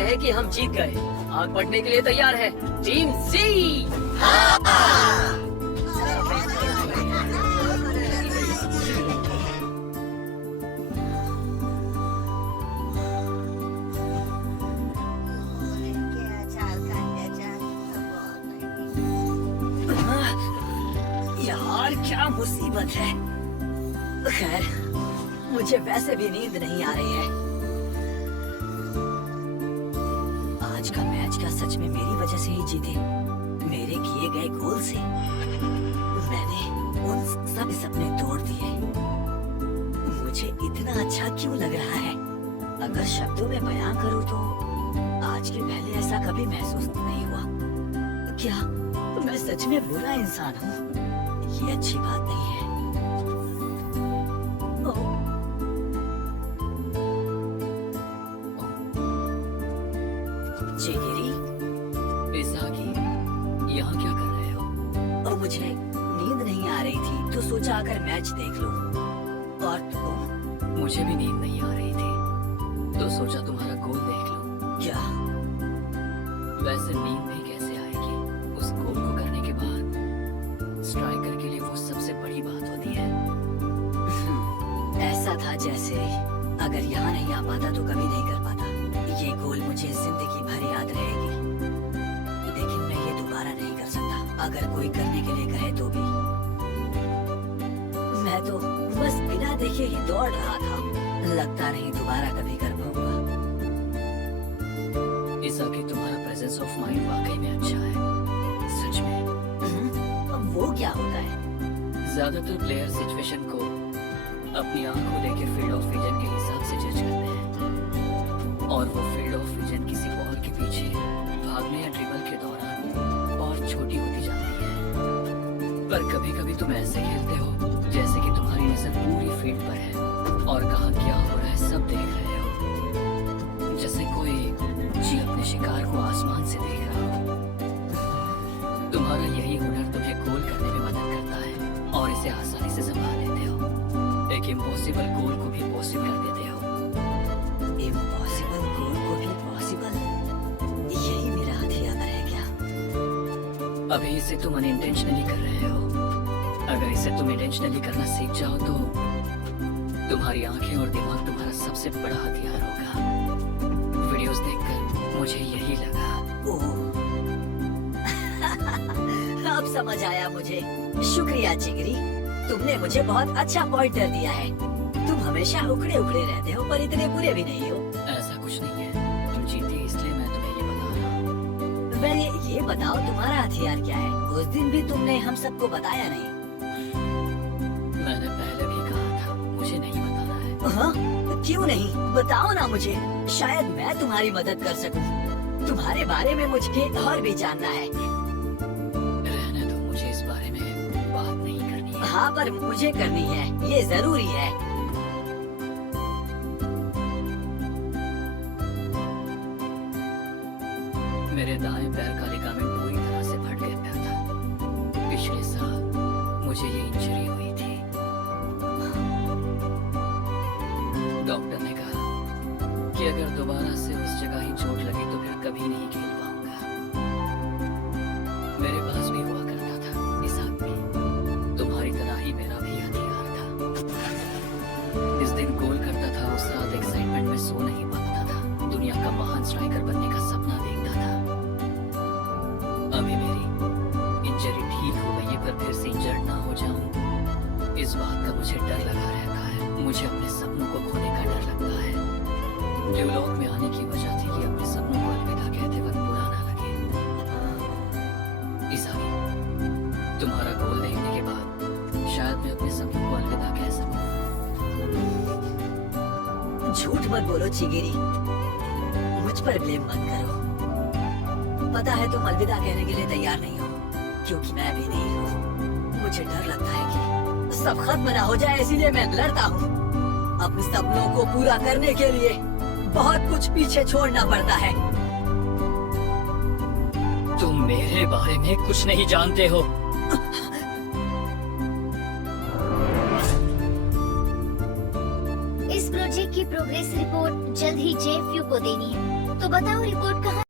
ये है कि हम जीत गए। आग बढ़ने के लिए तैयार है टीम सी। यार क्या मुसीबत है। खैर मुझे वैसे भी नींद नहीं आ रही है। आज का मैच क्या सच में मेरी वजह से ही जीते? मेरे किए गए गोल से मैंने उन सब सपने तोड़ दिए। मुझे इतना अच्छा क्यों लग रहा है? अगर शब्दों में बयां करूं तो आज के पहले ऐसा कभी महसूस नहीं हुआ। क्या मैं सच में बुरा इंसान हूँ? ये अच्छी बात नहीं है। चिगिरी, इसागी, यहाँ क्या कर रहे हो? मुझे नींद नहीं आ रही थी तो सोचा अगर मैच देख लूं। और तुम? मुझे भी नींद नहीं आ रही थी तो सोचा तुम्हारा गोल देख लूं। क्या? वैसे नींद भी कैसे आएगी उस गोल को करने के बाद? स्ट्राइकर के लिए वो सबसे बड़ी बात होती है। ऐसा था जैसे अगर यहाँ नहीं आ पाता तो कभी नहीं कर पाता। ये गोल मुझे जिंदगी भर याद रहेगी, लेकिन मैं ये दोबारा नहीं कर सकता। अगर कोई करने के लिए कहे तो भी। मैं तो बस बिना देखे ही दौड़ रहा था। लगता नहीं दोबारा कभी कर पाऊंगा। इसाकी, तुम्हारा प्रेजेंस ऑफ माइंड वाकई में अच्छा है। सच में। वो क्या होता है? ज्यादातर प्लेयर सिचुएशन को अपनी आंख को लेकर फील्ड ऑफ विजन के हिसाब से जज करते हैं, और वो फील्ड ऑफ विजन किसी बॉल के पीछे भागने या ड्रिबल के दौरान और छोटी होती जाती है। पर कभी-कभी तुम ऐसे खेलते हो जैसे कि तुम्हारी नजर पूरी फील्ड पर है और कहाँ क्या हो रहा है सब देख रहे हो। जैसे कोई जी अपने शिकार को आसमान से देख रहा हो। तुम्हारा यही हुनर तुम्हें गोल करने में मदद करता है और इसे आसानी से संभाल लेते हो। एक इम्पॉसिबल गोल को भी पॉसिबल कर देते हो। इम्पॉसिबल गोल को भी पॉसिबल? यही मेरा हथियार है क्या? अभी इसे तुम अनइंटेंशनली कर रहे हो। अगर इसे तुम इंटेंशनली करना सीख जाओ तो तुम्हारी आंखें और दिमाग तुम्हारा सबसे बड़ा हथियार होगा। वीडियोस देखकर मुझे यही लगा। अब समझ आया मुझे। शुक्रिया चिगरी, तुमने मुझे बहुत अच्छा पॉइंटर दिया है। तुम हमेशा उखड़े उखड़े रहते हो पर इतने बुरे भी नहीं हो। ऐसा कुछ नहीं है, तुम जीती इसलिए मैं तुम्हें ये बता रहा हूँ। वैसे ये बताओ तुम्हारा हथियार क्या है? उस दिन भी तुमने हम सबको बताया नहीं। मैंने पहले भी कहा था मुझे नहीं बताना है। हाँ? क्यों नहीं? बताओ ना मुझे, शायद मैं तुम्हारी मदद कर सकूं। तुम्हारे बारे में मुझे और भी जानना है। रहने दो, मुझे इस बारे में बात नहीं करनी है। हाँ पर मुझे करनी है, ये जरूरी है। मेरे दाएं पैर का लिगामेंट पूरी तरह से फट गया था। पिछले साल मुझे ये इंजरी हुई थी। डॉक्टर ने कहा कि अगर दोबारा से उस जगह ही चोट लगी तो फिर कभी नहीं खेल पाऊंगा। मेरे पास भी हुआ करता था इस आदमी, तुम्हारी तरह ही मेरा भी हथियार था। इस दिन गोल करता था, उस रात एक्साइटमेंट में सो नहीं पाता था, दुनिया का महान स्ट्राइकर बनने का सपना देखता था। अभी मेरी इंजरी ठीक हो गई है पर फिर से इंजर्ड ना हो जाऊं, इस बात का मुझे डर लगा रहता है। मुझे अपने सपनों को खोने का डर लगता है। ड्यूलॉक में आने की वजह थी कि अपने सपनों को अलविदा कहते वक्त बुरा ना लगे। इसागी, तुम्हारा गोल देखने के बाद शायद मैं अपने सपनों को अलविदा कह सकूं। झूठ मत बोलो चिगिरी, मुझ पर ब्लेम मत करो। पता है तुम अलविदा कहने के लिए तैयार नहीं हो, क्योंकि मैं भी नहीं हूँ। मुझे डर लगता है कि सब खत्म ना हो जाए, इसीलिए मैं लड़ता हूँ। अपने सपनों को पूरा करने के लिए बहुत कुछ पीछे छोड़ना पड़ता है। तुम मेरे बारे में कुछ नहीं जानते हो। इस प्रोजेक्ट की प्रोग्रेस रिपोर्ट जल्द ही जेएफयू को देनी है। तो बताओ रिपोर्ट कहाँ